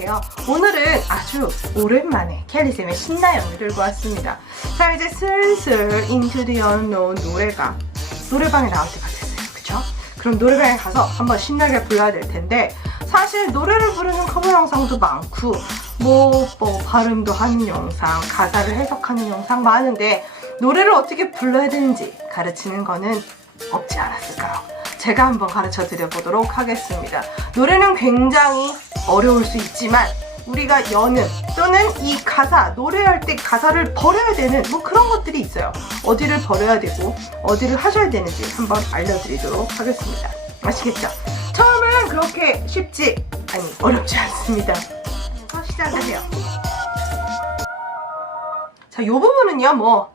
같아요. 오늘은 아주 오랜만에 켈리쌤의 신나영을 들고 왔습니다. 자, 이제 슬슬 Into the Unknown 노래가 노래방에 나올 때가 됐어요. 그쵸? 그럼 노래방에 가서 한번 신나게 불러야 될 텐데 사실 노래를 부르는 커버 영상도 많고 뭐, 뭐 발음도 하는 영상, 가사를 해석하는 영상 많은데 노래를 어떻게 불러야 되는지 가르치는 거는 없지 않았을까요? 제가 한번 가르쳐 드려보도록 하겠습니다. 노래는 굉장히 어려울 수 있지만 우리가 여는 또는 이 가사, 노래할 때 가사를 버려야 되는 뭐 그런 것들이 있어요. 어디를 버려야 되고 어디를 하셔야 되는지 한번 알려드리도록 하겠습니다. 아시겠죠? 처음은 그렇게 쉽지, 아니, 어렵지 않습니다. 해요. 자, 요 부분은요, 뭐,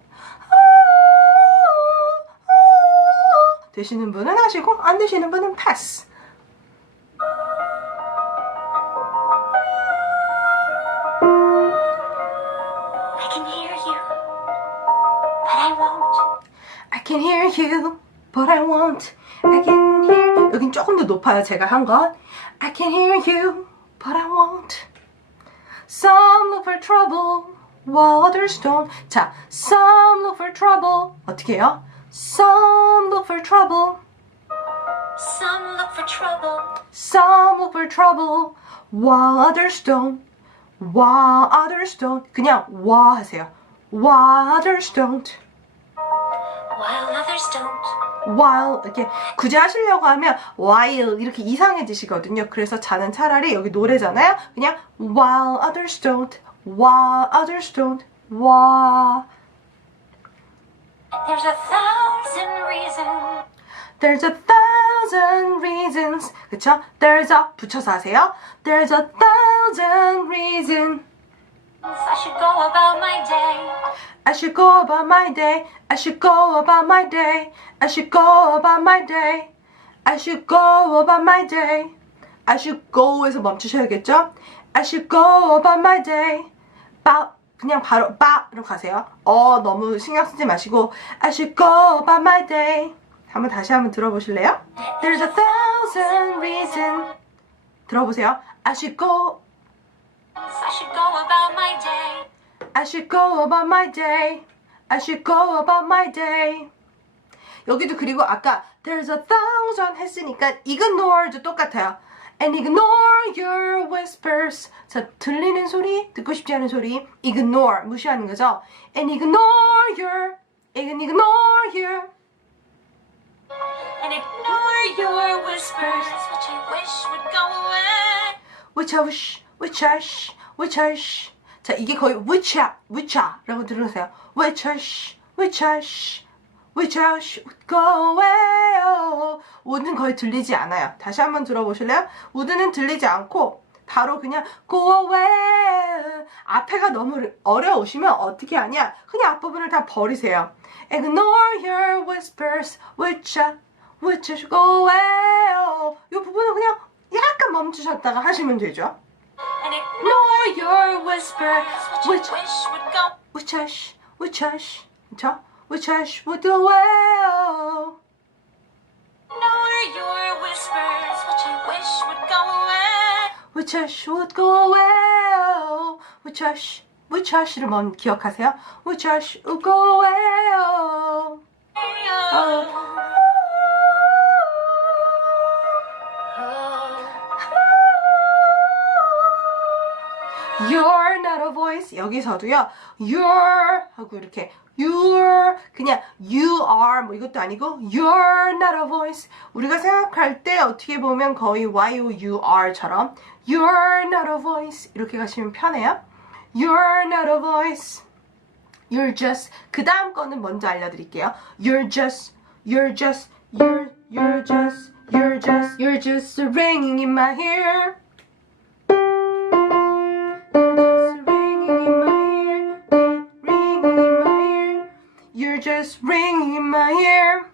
되시는 분은 하시고 안 되시는 분은 패스. I can hear you, but I won't. I can hear you, but I won't. I can hear. 여긴 조금 더 높아요. 제가 한 건. I can hear you, but I won't. Some look for trouble, while others don't. 자, some look for trouble. 어떻게 해요? Some look for trouble. Some look for trouble, Some look for trouble, while others don't. While others don't. 그냥 와 하세요. While others don't. while others don't. while 이렇게 굳이 하시려고 하면 while 이렇게 이상해지시거든요. 그래서 저는 차라리 여기 노래잖아요. 그냥 while others don't, while others don't, while There's a thousand reasons. there's a thousand reasons. 그쵸? There's a 붙여서 하세요. There's a thousand reasons. I should go about my day. I should go about my day. I should go about my day. I should go about my day. I should go about my day. I should go에서 멈추셔야겠죠? I should go about my day. 바 그냥 바로 바로 가세요. 어 너무 신경 쓰지 마시고 I should go about my day. 한번 다시 한번 들어보실래요? There's a thousand reasons. 들어보세요. I should go I should go about my day. I should go about my day. I should go about my day. 여기도 그리고 아까 there's a thousand 했으니까 ignore도 똑같아요. And ignore your whispers. 자, 들리는 소리, 듣고 싶지 않은 소리, ignore, 무시하는 거죠. And ignore your, and ignore your. And ignore your whispers, which I wish would go away. which I wish, which I wish, which I wish. 자, 이게 거의 which I, which I라고 들으세요. which I wish, which I wish, Which I wish would go away. oh. 우드는 거의 들리지 않아요. 다시 한번 들어보실래요? 우드는 들리지 않고 바로 그냥 go away. 앞에가 너무 어려우시면 어떻게 하냐? 그냥 앞부분을 다 버리세요. Ignore your whispers, which I, which I should go away. oh. 이 부분은 그냥 약간 멈추셨다가 하시면 되죠. Ignore your whispers, which which- I wish would go. Which I, sh- which I, sh- 그쵸? Which I would go away. Ignore your whispers, which I wish would go away. Which I sh- would go away. Which I, sh- which I sh를 먼저 기억하세요. Which I sh- would go away. Oh. You're a voice. 여기서도요. You're 하고 이렇게 You're 그냥 you are 뭐 이것도 아니고 You're not a voice. 우리가 생각할 때 어떻게 보면 거의 y o u r처럼 You're not a voice 이렇게 가시면 편해요. You're not a voice. You're just 그 다음 거는 먼저 알려드릴게요. You're just You're just You're You're just You're just You're just ringing in my ear. You're just ringing in my ear.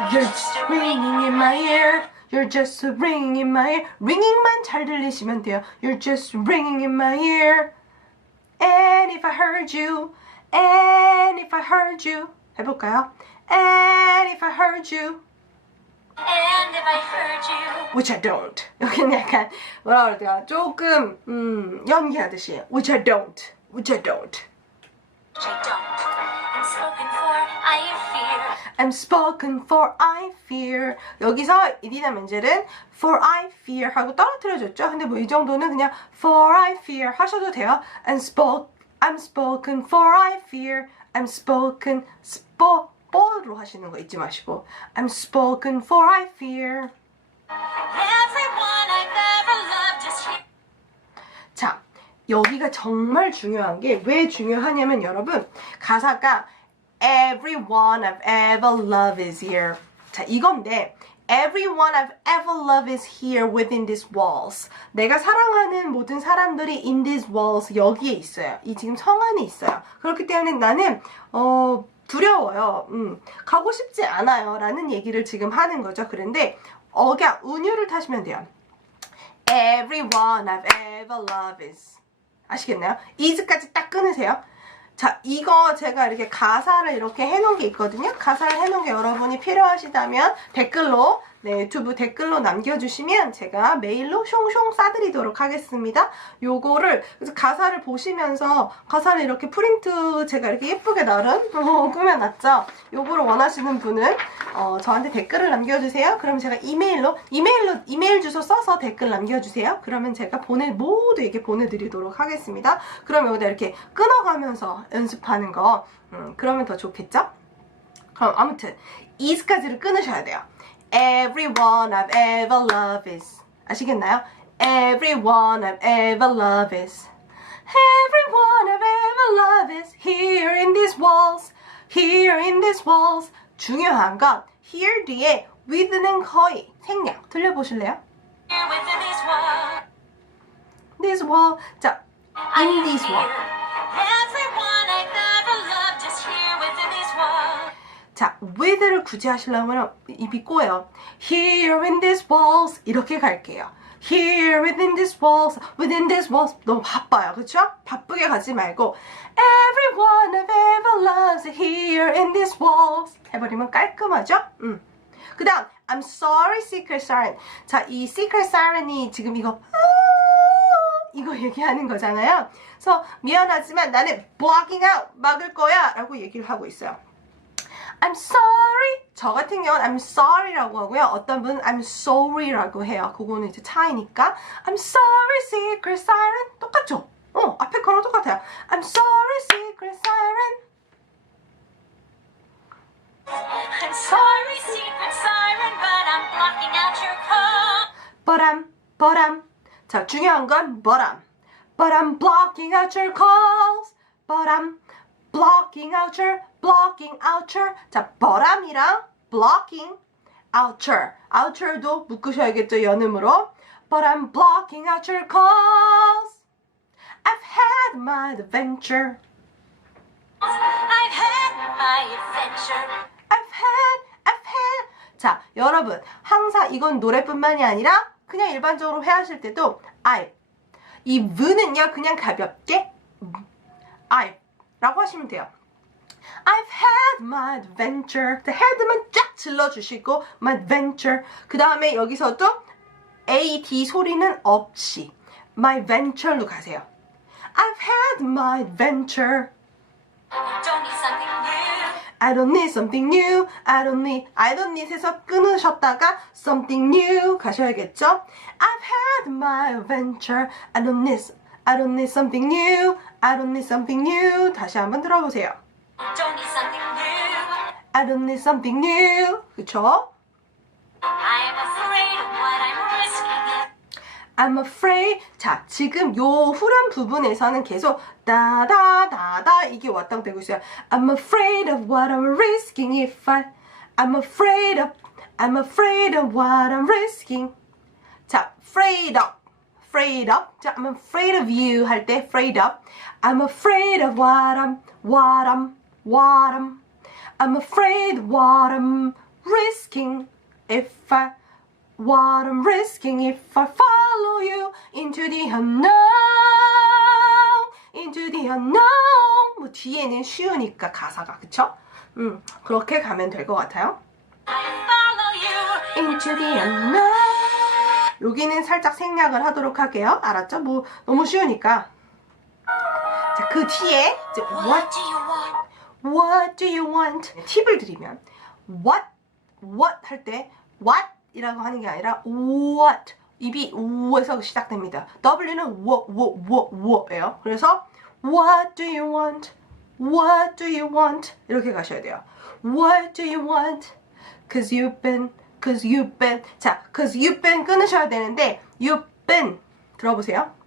You're just ringing in my ear. You're just ringing in my ear. ringing만 잘 들리시면 돼요. You're just ringing in my ear. And if I heard you, and if I heard you, 해볼까요? And if I heard you, And if I heard you, which I don't. 여기는 약간 뭐라 그럴까 조금 음, 연기하듯이 which I don't, which I don't. I'm spoken for I fear. 여기서 이디나 멘젤은 for I fear 하고 떨어뜨려줬죠. 근데 뭐 이 정도는 그냥 for I fear 하셔도 돼요. I'm spoke, I'm spoken for I fear. I'm spoken, spo, 뽀로 하시는 거 잊지 마시고. I'm spoken for I fear. Everyone I've 여기가 정말 중요한 게 왜 중요하냐면 여러분 가사가 Everyone I've ever loved is here. 자, 이건데 Everyone I've ever loved is here within these walls. 내가 사랑하는 모든 사람들이 in these walls 여기에 있어요. 이 지금 성 안에 있어요. 그렇기 때문에 나는 어 두려워요. 음, 가고 싶지 않아요. 라는 얘기를 지금 하는 거죠. 그런데 억양, 운율을 타시면 돼요. Everyone I've ever loved is 아시겠나요? is까지 딱 끊으세요. 자, 이거 제가 이렇게 가사를 이렇게 해놓은 게 있거든요. 가사를 해놓은 게 여러분이 필요하시다면 댓글로 네, 유튜브 댓글로 남겨주시면 제가 메일로 숑숑 싸드리도록 하겠습니다. 요거를 가사를 보시면서 가사를 이렇게 프린트 제가 이렇게 예쁘게 나름 어, 꾸며놨죠. 요거를 원하시는 분은 어, 저한테 댓글을 남겨주세요. 그럼 제가 이메일로 이메일로 이메일 주소 써서 댓글 남겨주세요. 그러면 제가 보내 모두에게 보내드리도록 하겠습니다. 그럼 여기다 이렇게 끊어가면서 연습하는 거 음, 그러면 더 좋겠죠? 그럼 아무튼 is까지를 끊으셔야 돼요. Everyone I've ever loved is 아시겠나요? Everyone I've ever loved is Everyone I've ever loved is here in these walls here in these walls 중요한 건 here 뒤에 with는 거의 생략 들려보실래요? Here within these walls. This wall 자 in this wall 자, with를 굳이 하시려면 입이 꼬여. Here in these walls 이렇게 갈게요. Here within these walls, within these walls 너무 바빠요, 그렇죠? 바쁘게 가지 말고 Everyone I've ever loved here in these walls 해버리면 깔끔하죠? 음. 그 다음 I'm sorry, secret siren. 자, 이 secret siren이 지금 이거 아, 이거 얘기하는 거잖아요. 그래서 미안하지만 나는 blocking out 막을 거야 라고 얘기를 하고 있어요. I'm sorry. 저 같은 경우는 I'm sorry라고 하고요. 어떤 분은 I'm sorry라고 해요. 그거는 이제 차이니까. I'm sorry, secret siren. 똑같죠? 어, 앞에 거랑 똑같아요. I'm sorry, secret siren. I'm sorry, secret siren, but I'm blocking out your call. But I'm, but I'm. 자, 중요한 건 but I'm. But I'm blocking out your calls. But I'm blocking out your, blocking out your. 자, I'이랑 blocking out your. out your도 묶으셔야겠죠, 연음으로. But I'm blocking out your calls. I've had my adventure. I've had my adventure. I've had, I've had. 자, 여러분, 항상 이건 노래뿐만이 아니라 그냥 일반적으로 회하실 때도 I. 이 v는요, 그냥 가볍게 I 라고 하시면 돼요. I've had my adventure. 자, had만 쫙 질러주시고 my adventure. 그 다음에 여기서도 A, D 소리는 없이 my venture로 가세요. I've had my adventure. I don't need something new. I don't need, I don't need에서 끊으셨다가 something new 가셔야겠죠? I've had my adventure. I don't need, I don't need something new. I don't need something new. 다시 한번 들어보세요. I don't need something new. 그쵸? I am afraid of what I'm risking. I'm afraid. 자, 지금 요 후렴 부분에서는 계속 다다다다 이게 왔당되고 있어요. I'm afraid of what I'm risking if I. I'm afraid of. I'm afraid of what I'm risking. 자, afraid of. afraid of. 자, I'm afraid of you 할 때 afraid of. I'm afraid of what I'm, what I'm, what I'm. I'm afraid what I'm risking if I. What I'm risking if I follow you into the unknown, into the unknown. 뭐 뒤에는 쉬우니까 가사가 그쵸? 음 그렇게 가면 될 것 같아요. Into the unknown. 여기는 살짝 생략을 하도록 할게요. 알았죠? 뭐 너무 쉬우니까. 자, 그 뒤에 이제 what What do you want? 팁을 드리면 what what 할 때 what 이라고 하는 게 아니라 what 입이 우에서 시작됩니다. W는 what what what what예요. 그래서 what do you want? What do you want? 이렇게 가셔야 돼요. What do you want? Cause you've been cause you've been 자, cause you've been 끊으셔야 되는데 you've been 들어보세요.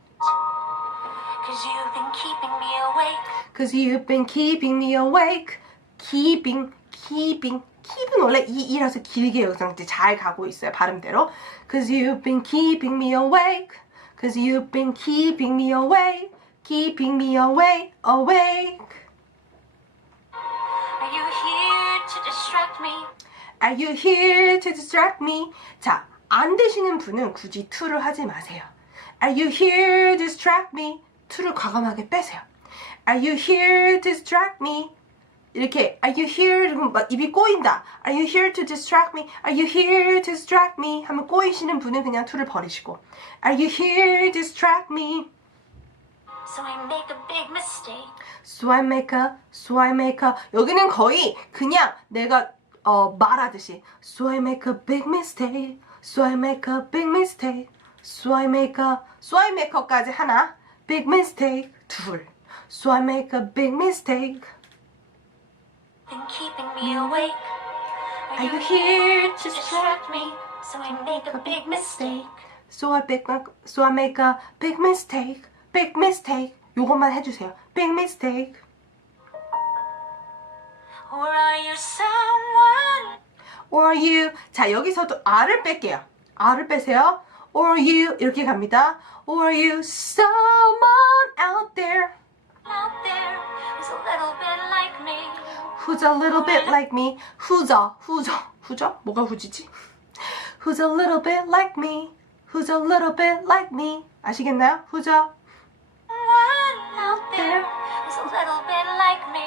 Cause you've been keeping me awake. Cause you've been keeping me awake. Keeping, keeping. keep은 원래 이 이라서 길게 여기서 이제 잘 가고 있어요 발음대로. Cause you've been keeping me awake. Cause you've been keeping me awake. Keeping me awake, awake. Are you here to distract me? Are you here to distract me? 자, 안 되시는 분은 굳이 to를 하지 마세요. Are you here to distract me? To를 과감하게 빼세요. Are you here to distract me? 이렇게 Are you here? 막 입이 꼬인다. Are you here to distract me? Are you here to distract me? 하면 꼬이시는 분은 그냥 to를 버리시고 Are you here to distract me? So I make a big mistake. So I make a, so I make a. 여기는 거의 그냥 내가 어, 말하듯이 So I make a big mistake. So I make a big mistake. So I make a, so I make a까지 하나. Big mistake 둘. So I make a big mistake. Been keeping me awake. Are you here to distract me? So I make a big mistake. So I a, so I make a big mistake. Big mistake. 요것만 해주세요. Big mistake. Or are you someone? or you 자 여기서도 R을 뺄게요 R을 빼세요 or you 이렇게 갑니다 or you someone who's a little bit like me who's어 who's어 who'죠? 뭐가 who지지? who's a little bit like me who's a little bit like me 아시겠나요? who'죠? One out there who's a little bit like me.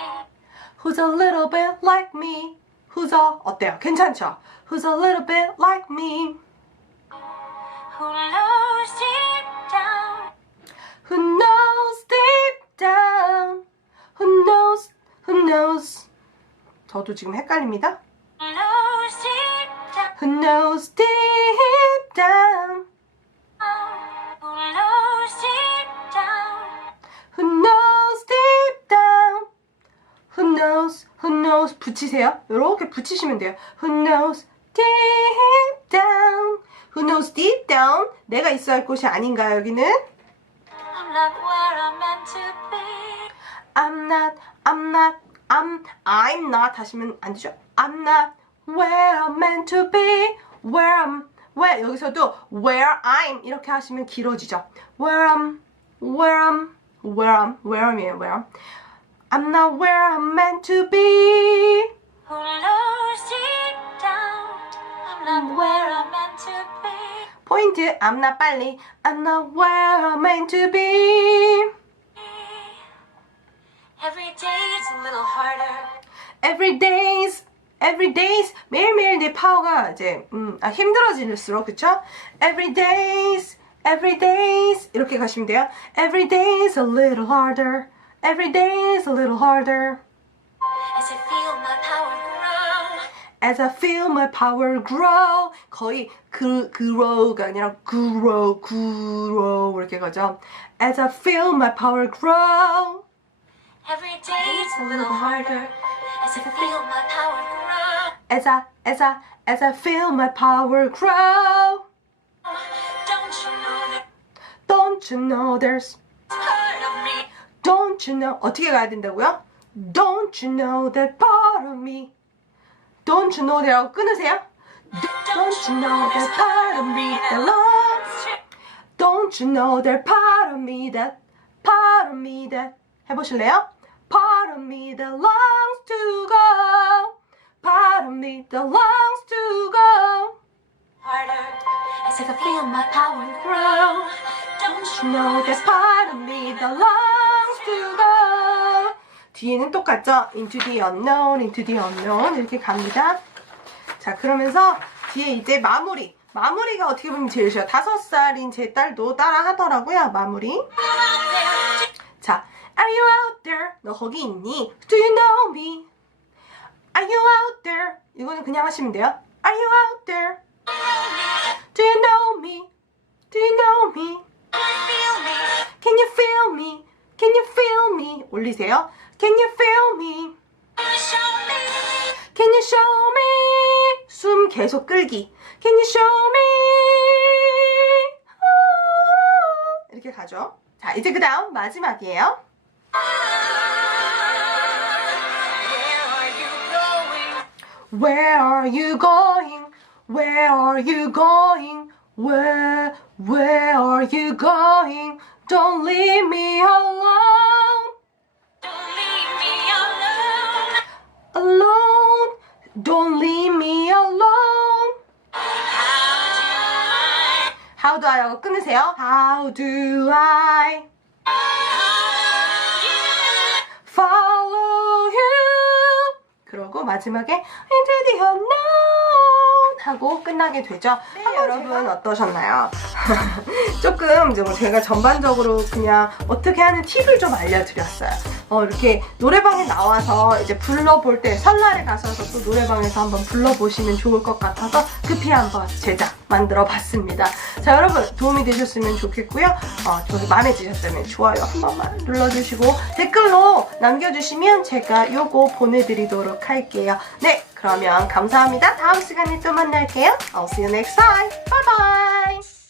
who's a little bit like me who's어 어때요? 괜찮죠? who's a little bit like me Who knows deep down? Who knows 저도 지금 헷갈립니다. Who knows deep down? Who knows deep down? Who knows? Who knows? 붙이세요. 이렇게 붙이시면 돼요. Who knows deep down? Who knows deep down? 내가 있어야 할 곳이 아닌가요, 여기는? I'm not where I'm meant to be. I'm not, I'm not, I'm, I'm not 하시면 안 되죠. I'm not where I'm meant to be. Where I'm, where 여기서도 where I'm 이렇게 하시면 길어지죠. Where I'm, where I'm, where I'm, where I'이에요, where I'm. I'm not where I'm meant to be. Who knows deep down? I'm not where I'm meant to be. 포인트, I'm not 빨리. I'm not where I'm meant to be. Every day's a little harder. Every days, every days 매일매일 내 파워가 이제 음, 아, 힘들어질수록 그쵸? Every days, every days 이렇게 가시면 돼요. Every day's a little harder. Every day's a little harder. As I feel my power grow. As I feel my power grow. 거의 그 grow가 아니라 grow, grow 이렇게 가죠. As I feel my power grow. Every day's a little harder. As I feel my power grow. As I, as I, as I feel my power grow. Don't you know that Don't you know there's part of me? Don't you know 어떻게 가야 된다고요? Don't you know that part of me? Don't you know that라고 끊으세요? Don't you know that part of me that loves you? Don't you know that part of me that part of me that 해보실래요? Part of me that longs to go. Part of me that longs to go. Harder. As I feel my power grow. Don't you You know there's part of me that longs to go. 뒤에는 똑같죠? Into the unknown, into the unknown 이렇게 갑니다. 자 그러면서 뒤에 이제 마무리 마무리가 어떻게 보면 제일 쉬워요. 다섯 살인 제 딸도 따라 하더라고요. 마무리. Are you out there? 너 거기 있니? Do you know me? Are you out there? 이거는 그냥 하시면 돼요. Are you out there? Do you know me? Do you know me? Can you feel me? Can you feel me? 올리세요. Can you feel me? Can you show me? 숨 계속 끌기. Can you show me? 아, 이렇게 가죠. 자, 이제 그 다음 마지막이에요. Where are you going? Where are you going? Where are you going? Where, where are you going? Don't leave me alone. Don't leave me alone. Alone. Don't leave me alone. How do I? How do I 하고 끊으세요. How do I 마지막에 into the unknown 하고 끝나게 되죠. 네, 여러분 어떠셨나요? 조금 뭐 제가 전반적으로 그냥 어떻게 하는 팁을 좀 알려드렸어요. 어, 이렇게 노래방에 나와서 이제 불러볼 때 설날에 가셔서 또 노래방에서 한번 불러보시면 좋을 것 같아서 급히 한번 제작 만들어 봤습니다. 자, 여러분 도움이 되셨으면 좋겠고요. 어, 저기 마음에 드셨다면 좋아요 한 번만 눌러주시고 댓글로 남겨주시면 제가 요거 보내드리도록 할게요. 네, 그러면 감사합니다. 다음 시간에 또 만날게요. I'll see you next time. Bye bye.